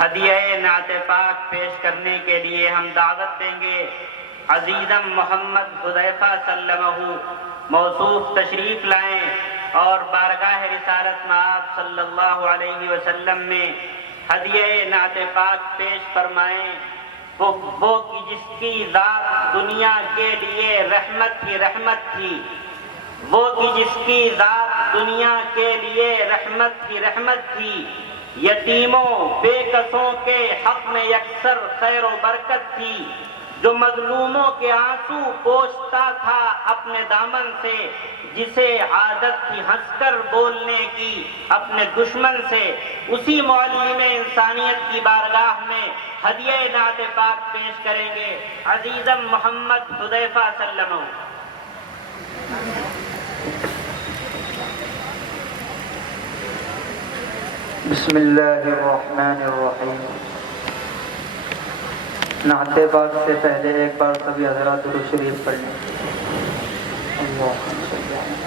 ہدیہ نعت پاک پیش کرنے کے لیے ہم دعوت دیں گے عزیزم محمد حذیفہ سلمہ موصوف تشریف لائیں اور بارگاہ رسالت میں آپ صلی اللہ علیہ وسلم میں ہدیہ نعت پاک پیش فرمائیں۔ وہ جس کی ذات دنیا کے لیے رحمت ہی رحمت تھی، وہ جس کی ذات دنیا کے لیے رحمت ہی رحمت تھی، یتیموں بے کسوں کے حق میں یکسر خیر و برکت تھی، جو مظلوموں کے آنسو پوچھتا تھا اپنے دامن سے، جسے عادت تھی ہنس کر بولنے کی اپنے دشمن سے، اسی معلم انسانیت کی بارگاہ میں ہدیہ نعت پاک پیش کریں گے عزیزم محمد حذیفہ سلمہ۔ بسم اللہ الرحمن الرحیم۔ نعت پاک سے پہلے ایک بار سبھی حضرات درود شریف پڑھ لیں۔ اللہم صلی علی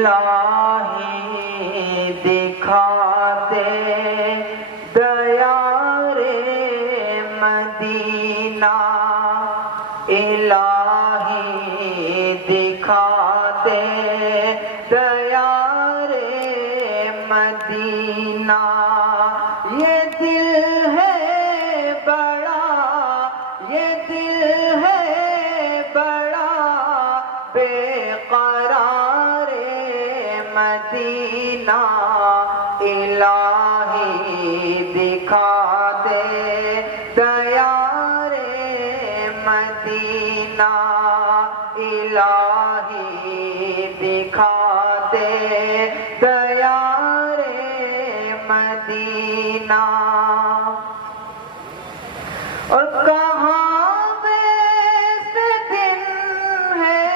الہی دکھا دے دیار مدینہ، الہی دکھا دے دیار مدینہ، یہ دل ہے بڑا، یہ دل ہے بڑا بے قرار مدینہ، الہی دکھا دے دیار مدینہ، الہی دکھا دے دیار مدینہ۔ اور کہاں ویسے دن ہے،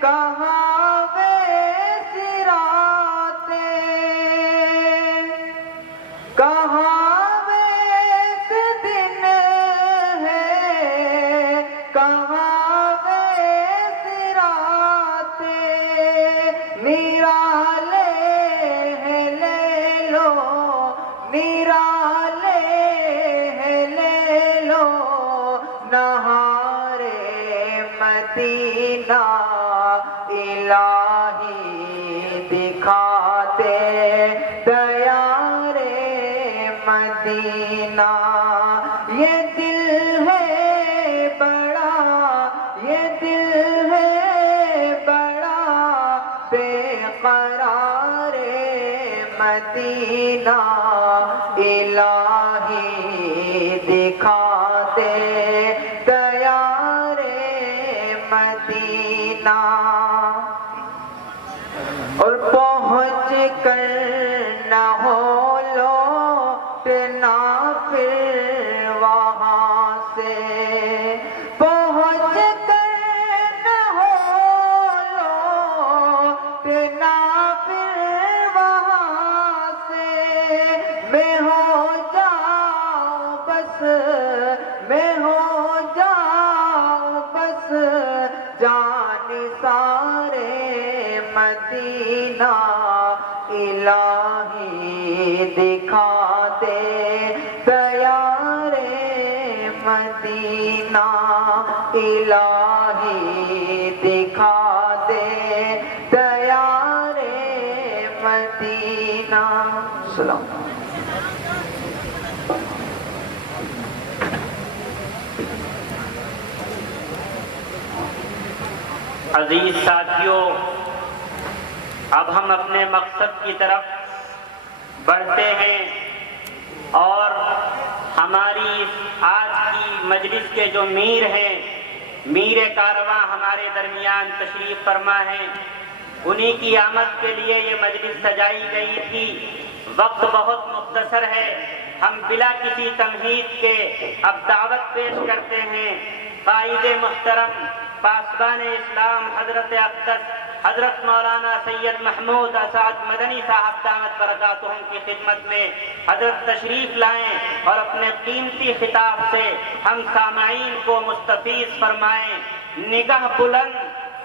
کہاں ویسی راتیں، کہاں ویسے دن ہے، کہاں ویسی راتیں، نرالے ہیں لے لو، نرالے ہیں لے لو، نہار مدینہ، الہی دکھا دے دیار مدینہ، یہ دل ہے بڑا، یہ دل ہے بڑا بے قرار مدینہ، الہی دکھا دے دیار مدینہ۔ اور پہنچ کر نہ ہو لوٹنا پھر وہاں سے، پہنچ کر نہ ہو لوٹنا پھر وہاں سے، میں ہو جاؤں بس، میں ہو جاؤں بس جانثار مدینہ، الہی دکھا دے دیار مدینہ، الہی دکھا دے دیار مدینہ۔ سلام۔ عزیز ساتھیوں، اب ہم اپنے مقصد کی طرف بڑھتے ہیں اور ہماری آج کی مجلس کے جو میر ہیں، میر کارواں ہمارے درمیان تشریف فرما ہیں، انہی کی آمد کے لیے یہ مجلس سجائی گئی تھی۔ وقت بہت مختصر ہے، ہم بلا کسی تمہید کے اب دعوت پیش کرتے ہیں قائد محترم پاسبان اسلام حضرت اقدس حضرت مولانا سید محمود اسعد مدنی صاحب دامت برکاتہم کی خدمت میں حضرت تشریف لائیں اور اپنے قیمتی خطاب سے ہم سامعین کو مستفیض فرمائیں۔ نگاہ بلند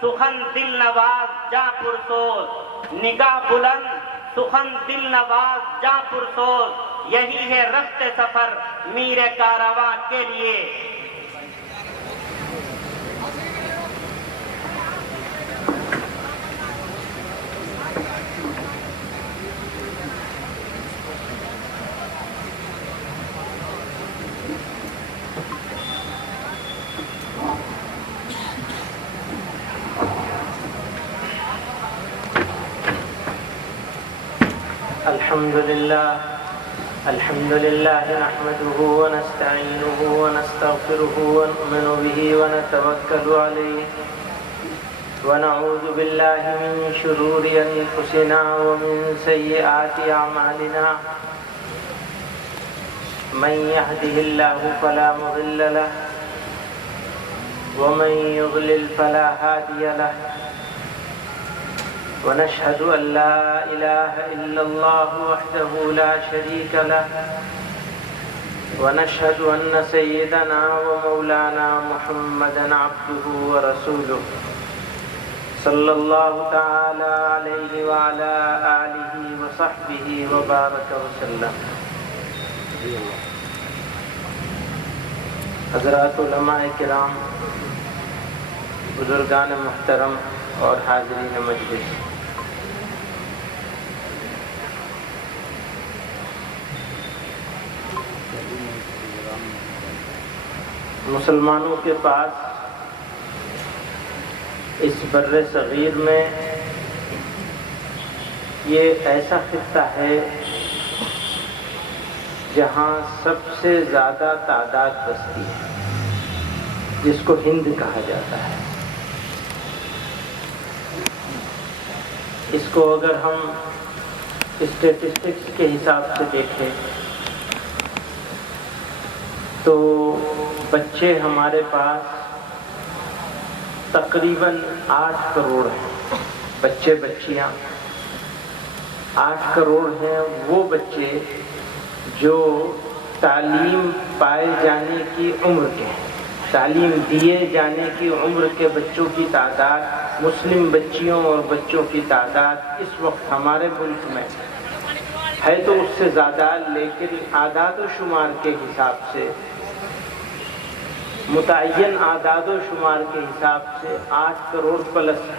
سخن دل نواز جاں پرسوز، نگاہ بلند سخن دل نواز جاں پرسوز، یہی ہے رخت سفر میر کارواں کے لیے۔ الحمد لله نحمده ونستعينه ونستغفره ونؤمن به ونتوكل عليه ونعوذ بالله من شرور أنفسنا ومن سيئات أعمالنا، من يهده الله فلا مضل له ومن يضلل فلا هادي له، ونشهد أن لا إله إلا الله وحده لا شريك له، ونشهد أن سيدنا ومولانا محمدا عبده ورسوله صلى الله تعالى عليه وعلى آله وصحبه وبارك وسلم۔ حضرات علماء کرام، بزرگان محترم اور حاضرین مجلس، مسلمانوں کے پاس اس بر صغیر میں یہ ایسا خطہ ہے جہاں سب سے زیادہ تعداد بستی ہے، جس کو ہند کہا جاتا ہے۔ اس کو اگر ہم اسٹیٹسٹکس کے حساب سے دیکھیں تو بچے ہمارے پاس تقریباً 8 کروڑ ہیں، بچے بچیاں 8 کروڑ ہیں۔ وہ بچے جو تعلیم پائے جانے کی عمر کے ہیں، تعلیم دیے جانے کی عمر کے بچوں کی تعداد، مسلم بچیوں اور بچوں کی تعداد اس وقت ہمارے ملک میں ہے تو اس سے زیادہ، لیکن اعداد و شمار کے حساب سے، متعین اعداد و شمار کے حساب سے 8 کروڑ پلس ہے۔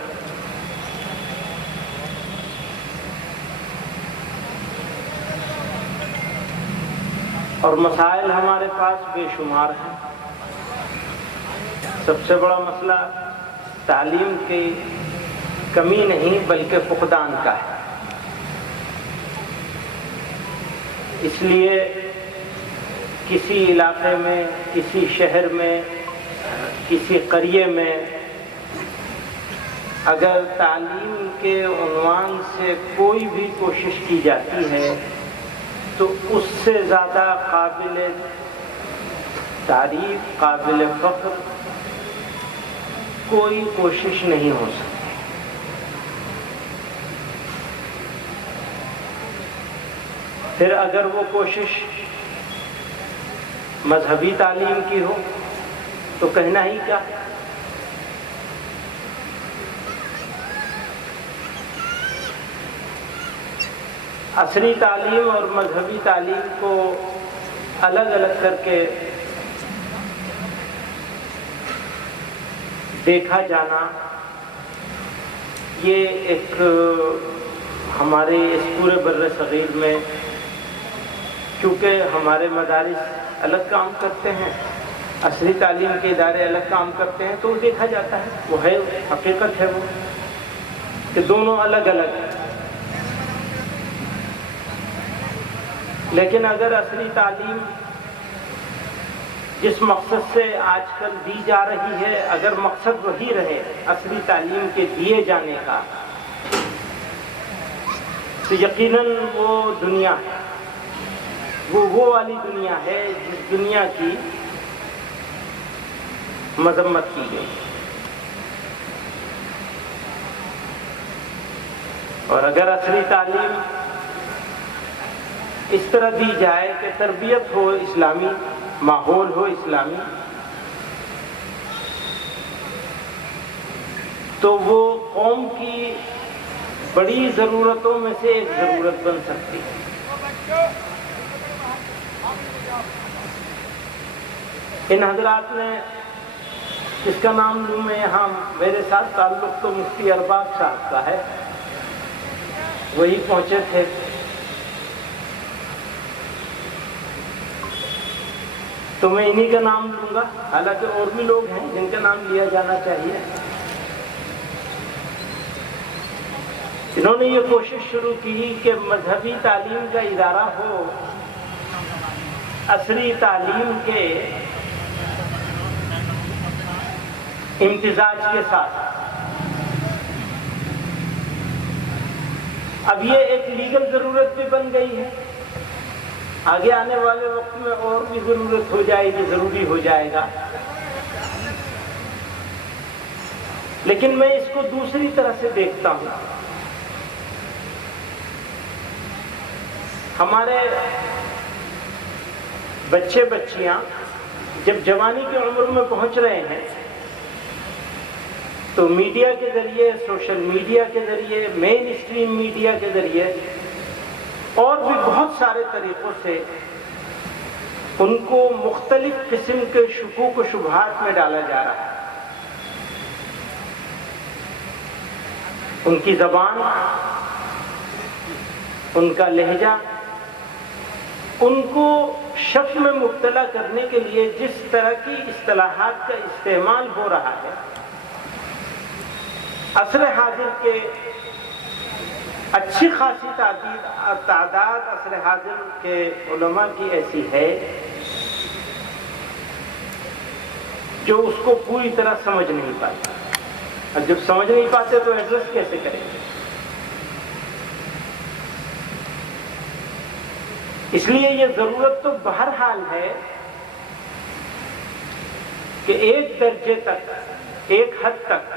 اور مسائل ہمارے پاس بے شمار ہیں۔ سب سے بڑا مسئلہ تعلیم کی کمی نہیں بلکہ فقدان کا ہے۔ اس لیے کسی علاقے میں، کسی شہر میں، کسی قریے میں اگر تعلیم کے عنوان سے کوئی بھی کوشش کی جاتی ہے تو اس سے زیادہ قابل تعریف، قابل فخر کوئی کوشش نہیں ہو سکتی۔ پھر اگر وہ کوشش مذہبی تعلیم کی ہو تو کہنا ہی کیا۔ عصری تعلیم اور مذہبی تعلیم کو الگ الگ کر کے دیکھا جانا، یہ ایک ہمارے اس پورے بر صغیر میں، چونکہ ہمارے مدارس الگ کام کرتے ہیں، عصری تعلیم کے ادارے الگ کام کرتے ہیں، تو دیکھا جاتا ہے، وہ ہے حقیقت ہے وہ کہ دونوں الگ الگ ہیں۔ لیکن اگر عصری تعلیم جس مقصد سے آج کل دی جا رہی ہے، اگر مقصد وہی رہے عصری تعلیم کے دیے جانے کا، تو یقیناً وہ دنیا ہے، وہ والی دنیا ہے جس دنیا کی مذمت کی گئی۔ اور اگر عصری تعلیم اس طرح دی جائے کہ تربیت ہو اسلامی، ماحول ہو اسلامی، تو وہ قوم کی بڑی ضرورتوں میں سے ایک ضرورت بن سکتی ہے۔ ان حضرات نے، جس کا نام لوں میں یہاں، میرے ساتھ تعلق تو مفتی ارباب صاحب کا ہے، وہی پہنچے تھے۔ تو میں انہی کا نام لوں گا، حالانکہ اور بھی لوگ ہیں جن کا نام لیا جانا چاہیے۔ انہوں نے یہ کوشش شروع کی کہ مذہبی تعلیم کا ادارہ ہو عصری تعلیم کے امتزاج کے ساتھ۔ اب یہ ایک لیگل ضرورت بھی بن گئی ہے، آگے آنے والے وقت میں اور بھی ضرورت ہو جائے گی، ضروری ہو جائے گا۔ لیکن میں اس کو دوسری طرح سے دیکھتا ہوں۔ ہمارے بچے بچیاں جب جوانی کی عمر میں پہنچ رہے ہیں تو میڈیا کے ذریعے، سوشل میڈیا کے ذریعے، مین اسٹریم میڈیا کے ذریعے اور بھی بہت سارے طریقوں سے ان کو مختلف قسم کے شکوک و شبہات میں ڈالا جا رہا ہے۔ ان کی زبان، ان کا لہجہ، ان کو شک میں مبتلا کرنے کے لیے جس طرح کی اصطلاحات کا استعمال ہو رہا ہے، عصر حاضر کے اچھی خاصی تعداد عصر حاضر کے علماء کی ایسی ہے جو اس کو پوری طرح سمجھ نہیں پاتے، اور جب سمجھ نہیں پاتے تو ایڈریس کیسے کریں گے؟ اس لیے یہ ضرورت تو بہرحال ہے کہ ایک درجے تک، ایک حد تک،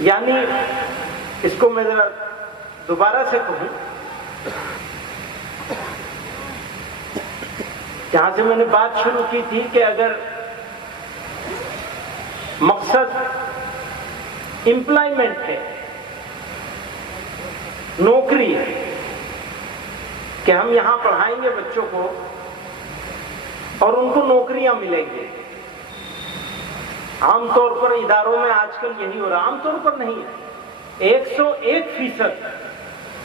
یعنی اس کو میں ذرا دوبارہ سے کہوں، جہاں سے میں نے بات شروع کی تھی کہ اگر مقصد امپلائمنٹ ہے، نوکری ہے، کہ ہم یہاں پڑھائیں گے بچوں کو اور ان کو نوکریاں ملیں گی۔ عام طور پر اداروں میں آج کل یہی ہو رہا، عام طور پر نہیں ہے، 101%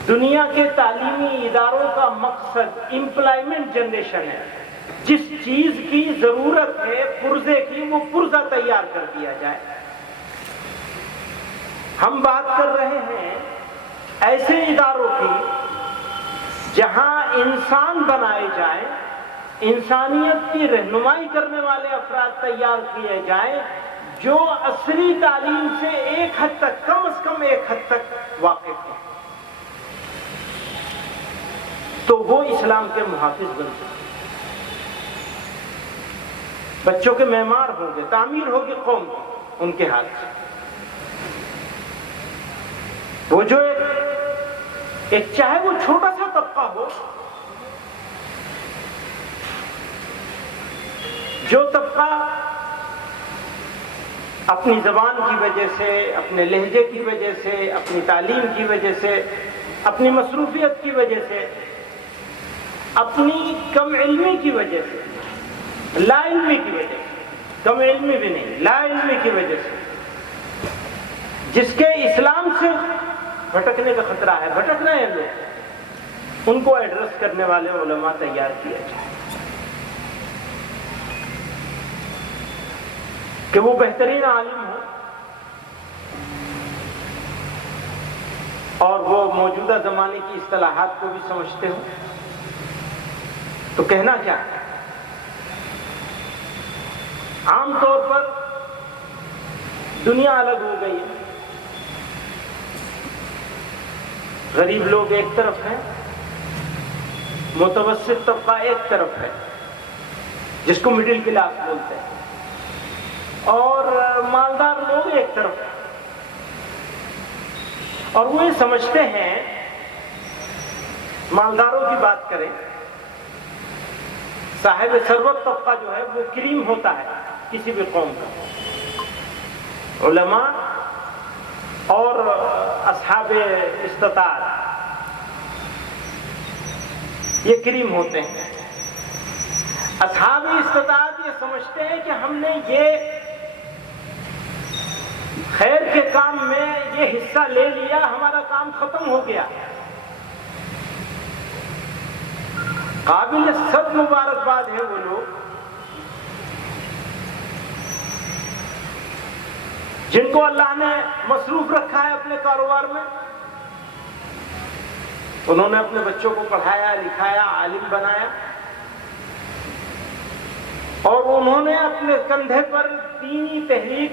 دنیا کے تعلیمی اداروں کا مقصد امپلائمنٹ جنریشن ہے۔ جس چیز کی ضرورت ہے پرزے کی، وہ پرزہ تیار کر دیا جائے۔ ہم بات کر رہے ہیں ایسے اداروں کی جہاں انسان بنائے جائیں، انسانیت کی رہنمائی کرنے والے افراد تیار کیے جائیں جو عصری تعلیم سے ایک حد تک، کم از کم ایک حد تک واقف ہیں، تو وہ اسلام کے محافظ بن سکتے، بچوں کے معمار ہوں گے، تعمیر ہوگی قوم کی ان کے ہاتھ سے۔ وہ جو ایک چاہے وہ چھوٹا سا طبقہ ہو، جو طبقہ اپنی زبان کی وجہ سے، اپنے لہجے کی وجہ سے، اپنی تعلیم کی وجہ سے، اپنی مصروفیت کی وجہ سے، اپنی کم علمی کی وجہ سے، لا علمی کی وجہ سے، کم علمی بھی نہیں، لا علمی کی وجہ سے، جس کے اسلام سے بھٹکنے کا خطرہ ہے، بھٹک رہے ہیں لوگ، ان کو ایڈریس کرنے والے علماء تیار کیا جائے کہ وہ بہترین عالم ہو اور وہ موجودہ زمانے کی اصطلاحات کو بھی سمجھتے ہو۔ تو کہنا کیا ہے؟ عام طور پر دنیا الگ ہو گئی ہے، غریب لوگ ایک طرف ہیں، متوسط طبقہ ایک طرف ہے جس کو مڈل کلاس بولتے ہیں، اور مالدار لوگ ایک طرف ہیں، اور وہ یہ سمجھتے ہیں، مالداروں کی بات کریں، صاحب ثروت طبقہ جو ہے وہ کریم ہوتا ہے کسی بھی قوم کا، علماء اور اصحاب استطاعت یہ کریم ہوتے ہیں۔ اصحاب استطاعت یہ سمجھتے ہیں کہ ہم نے یہ خیر کے کام میں یہ حصہ لے لیا، ہمارا کام ختم ہو گیا۔ قابل سب مبارکباد ہیں وہ لوگ جن کو اللہ نے مصروف رکھا ہے اپنے کاروبار میں، انہوں نے اپنے بچوں کو پڑھایا لکھایا، عالم بنایا، اور انہوں نے اپنے کندھے پر دینی تحریک،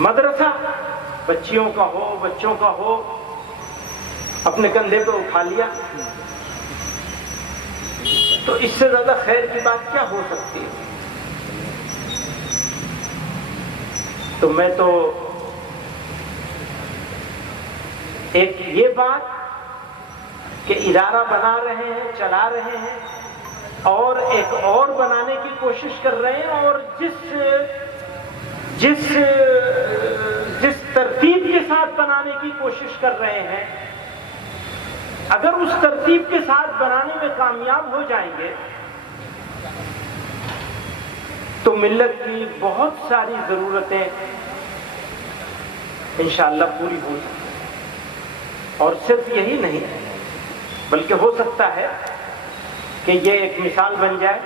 مدرسہ بچیوں کا ہو بچوں کا ہو، اپنے کندھے پہ اٹھا لیا۔ تو اس سے زیادہ خیر کی بات کیا ہو سکتی ہے؟ تو میں تو ایک یہ بات کہ ادارہ بنا رہے ہیں، چلا رہے ہیں، اور ایک اور بنانے کی کوشش کر رہے ہیں، اور جس ترتیب کے ساتھ بنانے کی کوشش کر رہے ہیں، اگر اس ترتیب کے ساتھ بنانے میں کامیاب ہو جائیں گے تو ملت کی بہت ساری ضرورتیں انشاءاللہ پوری ہو سکتی ہیں۔ اور صرف یہی نہیں بلکہ ہو سکتا ہے کہ یہ ایک مثال بن جائے،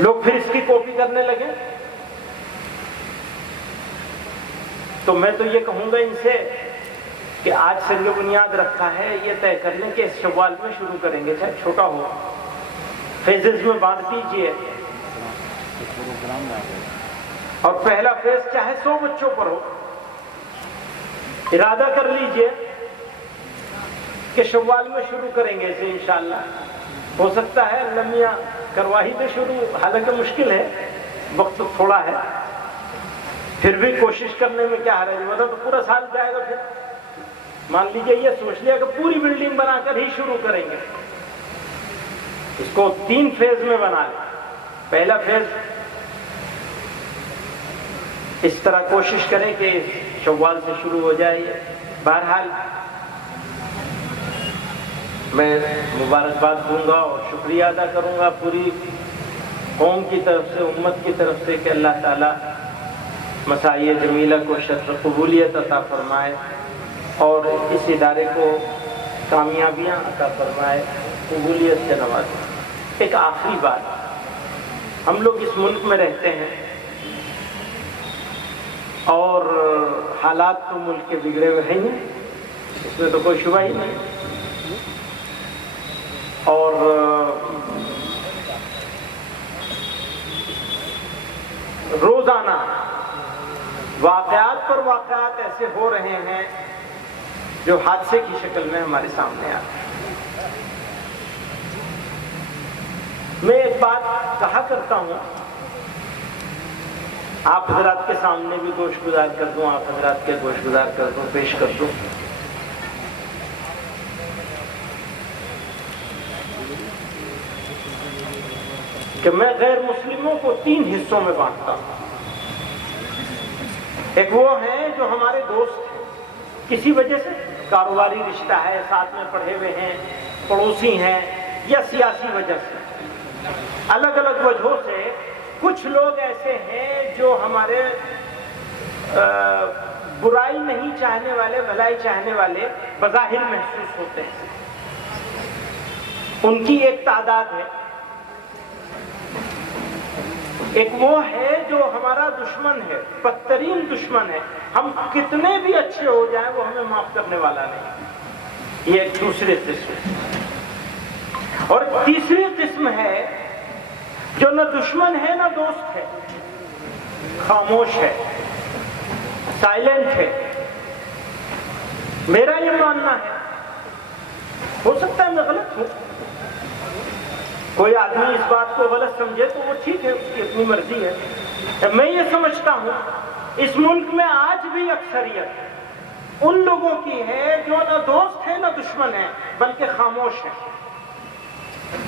لوگ پھر اس کی کاپی کرنے لگے۔ تو میں تو یہ کہوں گا ان سے کہ آج سے جو بنیاد رکھا ہے یہ طے کر لیں کہ اس شوال میں شروع کریں گے، چاہے چھوٹا ہو، فیزز میں بانٹ دیجئے، اور پہلا فیز چاہے 100 بچوں پر ہو، ارادہ کر لیجئے کہ شوال میں شروع کریں گے اسے انشاءاللہ۔ ہو سکتا ہے لمیاں کروا ہی تو شروع، حالانکہ مشکل ہے، وقت تھوڑا ہے، پھر بھی کوشش کرنے میں کیا حرج ہے، مطلب تو پورا سال جائے گا۔ پھر مان لیجئے یہ سوچ لیا کہ پوری بلڈنگ بنا کر ہی شروع کریں گے، اس کو 3 فیز میں بنا لیں۔ پہلا فیز اس طرح کوشش کریں کہ شوال سے شروع ہو جائے۔ بہرحال میں مبارکباد دوں گا اور شکریہ ادا کروں گا پوری قوم کی طرف سے، امت کی طرف سے، کہ اللہ تعالیٰ مساعی جمیلہ کو شرف قبولیت عطا فرمائے اور اس ادارے کو کامیابیاں عطا فرمائے، قبولیت سے نوازے۔ ایک آخری بات، ہم لوگ اس ملک میں رہتے ہیں اور حالات تو ملک کے بگڑے ہوئے ہیں، اس میں تو کوئی شبہ ہی نہیں، اور روزانہ واقعات پر واقعات ایسے ہو رہے ہیں جو حادثے کی شکل میں ہمارے سامنے آتے ہیں۔ میں ایک بات کہا کرتا ہوں، آپ حضرات کے سامنے بھی گوش گزار کر دوں، آپ حضرات کے گوش گزار کر دوں، پیش کر دوں۔ کہ میں غیر مسلموں کو 3 حصوں میں بانٹتا ہوں۔ ایک وہ ہیں جو ہمارے دوست ہیں، کسی وجہ سے کاروباری رشتہ ہے، ساتھ میں پڑھے ہوئے ہیں، پڑوسی ہیں، یا سیاسی وجہ سے، الگ الگ وجہوں سے کچھ لوگ ایسے ہیں جو ہمارے برائی نہیں چاہنے والے، بھلائی چاہنے والے بظاہر محسوس ہوتے ہیں، ان کی ایک تعداد ہے۔ ایک وہ ہے جو ہمارا دشمن ہے، بدترین دشمن ہے، ہم کتنے بھی اچھے ہو جائیں وہ ہمیں معاف کرنے والا نہیں، یہ ایک دوسری قسم ہے۔ اور تیسری قسم ہے جو نہ دشمن ہے نہ دوست ہے، خاموش ہے، سائلنٹ ہے۔ میرا یہ ماننا ہے، ہو سکتا ہے میں غلط ہوں، کوئی آدمی اس بات کو غلط سمجھے تو وہ ٹھیک ہے، اس کی اپنی مرضی ہے۔ میں یہ سمجھتا ہوں اس ملک میں آج بھی اکثریت ان لوگوں کی ہے جو نہ دوست ہے نہ دشمن ہے، بلکہ خاموش ہے۔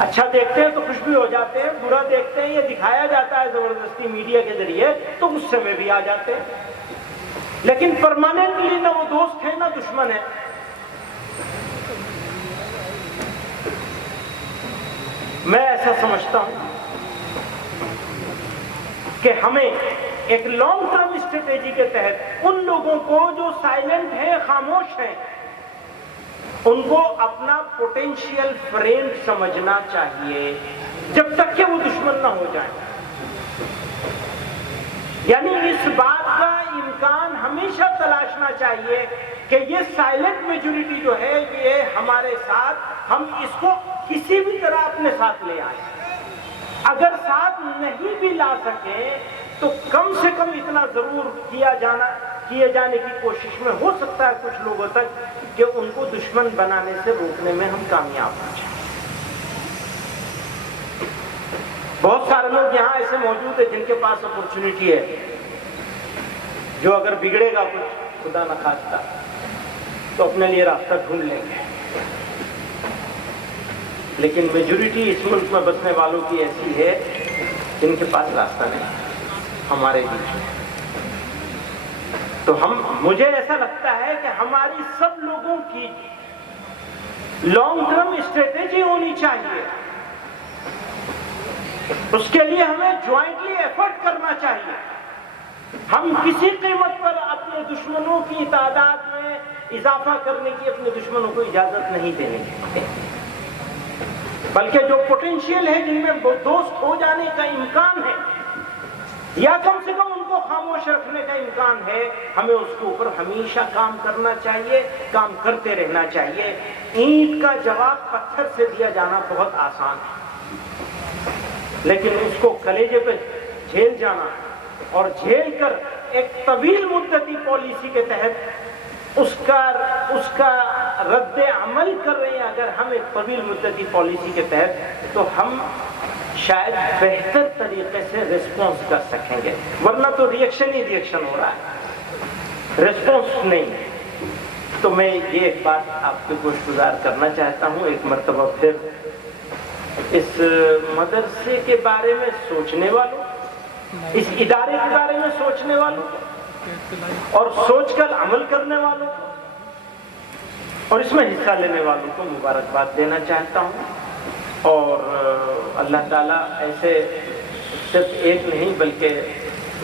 اچھا دیکھتے ہیں تو خوش بھی ہو جاتے ہیں، برا دیکھتے ہیں، یہ دکھایا جاتا ہے زبردستی میڈیا کے ذریعے تو غصے میں بھی آ جاتے ہیں، لیکن پرماننٹلی نہ وہ دوست ہے نہ دشمن ہے۔ میں ایسا سمجھتا ہوں کہ ہمیں ایک لانگ ٹرم اسٹریٹجی کے تحت ان لوگوں کو جو سائلنٹ ہیں، خاموش ہیں، ان کو اپنا پوٹینشیل فرینڈ سمجھنا چاہیے جب تک کہ وہ دشمن نہ ہو جائیں۔ یعنی اس بات کا امکان ہمیشہ تلاشنا چاہیے کہ یہ سائلنٹ میجورٹی جو ہے یہ ہمارے ساتھ، ہم اس کو کسی بھی طرح اپنے ساتھ لے آئیں۔ اگر ساتھ نہیں بھی لا سکیں تو کم سے کم اتنا ضرور کیے جانے کی کوشش میں ہو سکتا ہے کچھ لوگوں تک کہ ان کو دشمن بنانے سے روکنے میں ہم کامیاب ہو جائیں۔ بہت سارے لوگ یہاں ایسے موجود ہیں جن کے پاس اپرچونٹی ہے، جو اگر بگڑے گا کچھ خدا نہ خواستہ تو اپنے لیے راستہ ڈھونڈ لیں گے، لیکن میجورٹی اس ملک میں بسنے والوں کی ایسی ہے جن کے پاس راستہ نہیں ہے ہمارے بیچ میں۔ تو مجھے ایسا لگتا ہے کہ ہماری سب لوگوں کی لانگ ٹرم اسٹریٹجی ہونی چاہیے، اس کے لیے ہمیں جوائنٹلی ایفرٹ کرنا چاہیے۔ ہم کسی قیمت پر اپنے دشمنوں کی تعداد میں اضافہ کرنے کی اپنے دشمنوں کو اجازت نہیں دینے کی، بلکہ جو پوٹینشیل ہے، جن میں دوست ہو جانے کا امکان ہے یا کم سے کم ان کو خاموش رکھنے کا امکان ہے، ہمیں اس کے اوپر ہمیشہ کام کرنا چاہیے، کام کرتے رہنا چاہیے۔ اینٹ کا جواب پتھر سے دیا جانا بہت آسان ہے، لیکن اس کو کلیجے پہ جھیل جانا اور جھیل کر ایک طویل مدتی پالیسی کے تحت اس کا رد عمل کر رہے ہیں اگر ہم ایک طویل مدتی پالیسی کے تحت، تو ہم شاید بہتر طریقے سے ریسپانس کر سکیں گے، ورنہ تو ریئیکشن ہی ریئیکشن ہو رہا ہے، ریسپانس نہیں۔ تو میں یہ ایک بات آپ کو گزار کرنا چاہتا ہوں ایک مرتبہ پھر، اس مدرسے کے بارے میں سوچنے والوں، اس ادارے کے بارے میں سوچنے والوں اور سوچ کر عمل کرنے والوں کو اور اس میں حصہ لینے والوں کو مبارکباد دینا چاہتا ہوں، اور اللہ تعالیٰ ایسے صرف ایک نہیں بلکہ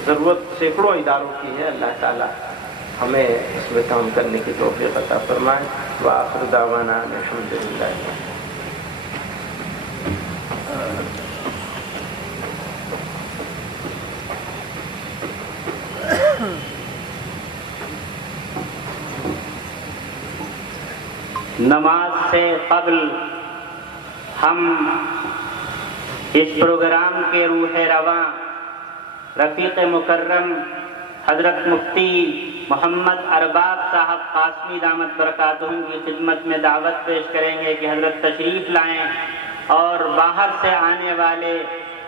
ضرورت سینکڑوں اداروں کی ہے، اللہ تعالیٰ ہمیں اس میں کام کرنے کی توفیق عطا فرمائے۔ وآخر دعوانا الحمدللہ۔ نماز سے قبل ہم اس پروگرام کے روح رواں رفیق مکرم حضرت مفتی محمد ارباب صاحب قاسمی دامت برکاتہم کی خدمت میں دعوت پیش کریں گے کہ حضرت تشریف لائیں اور باہر سے آنے والے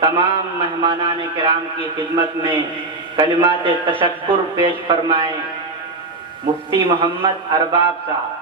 تمام مہمانان کرام کی خدمت میں کلمات تشکر پیش فرمائیں۔ مفتی محمد ارباب صاحب۔